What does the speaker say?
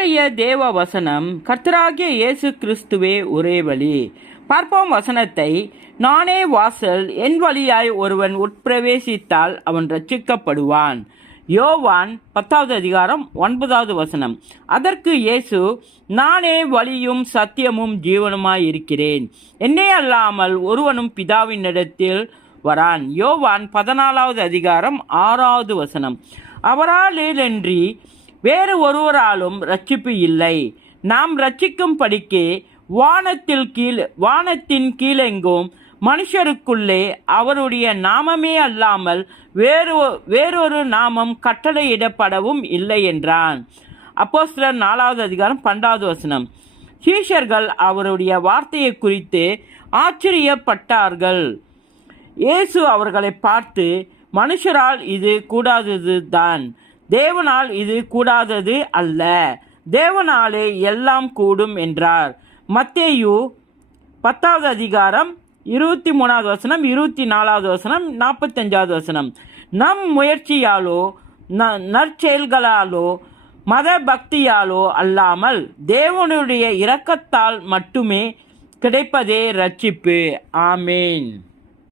இன்றைய தேவ வசனம், கர்த்தராகிய இயேசு கிறிஸ்துவே ஒரே வழி. பார்ப்போம் வசனத்தை. நானே வாசல், என் வழியாய் ஒருவன் உட்பிரவேசித்தால் அவன் ரட்சிக்கப்படுவான். யோவான் 10வது அதிகாரம் 9வது வசனம். அதற்கு இயேசு, நானே வழியும் சத்தியமும் ஜீவனுமாய் இருக்கிறேன், என்னே அல்லாமல் ஒருவனும் பிதாவினிடத்தில் வரான். யோவான் 14வது அதிகாரம் 6வது வசனம். அவராலேன்றி வேறு ஒருவராலும் ரட்சிப்பு இல்லை. நாம் ரட்சிக்கும் படிக்கு வானத்தின் கீழெங்கும் மனுஷருக்குள்ளே அவருடைய நாமமே அல்லாமல் வேறொரு நாமம் கட்டளையிடப்படவும் இல்லை என்றான். அப்போஸ்தலர் 4வது அதிகாரம் 12வது வசனம். சீஷர்கள் அவருடைய வார்த்தையை குறித்து ஆச்சரியப்பட்டார்கள். இயேசு அவர்களை பார்த்து, மனுஷரால் இது கூடாதது தான், தேவனால் இது கூடாதது அல்ல, தேவனாலே எல்லாம் கூடும் என்றார். மத்தேயு 10வது அதிகாரம் 23வது வசனம், 24வது வசனம், 45வது வசனம். நம் முயற்சியாலோ நற்செயல்களாலோ மத பக்தியாலோ அல்லாமல் தேவனுடைய இரக்கத்தால் மட்டுமே கிடைப்பதே ரட்சிப்பு. ஆமேன்.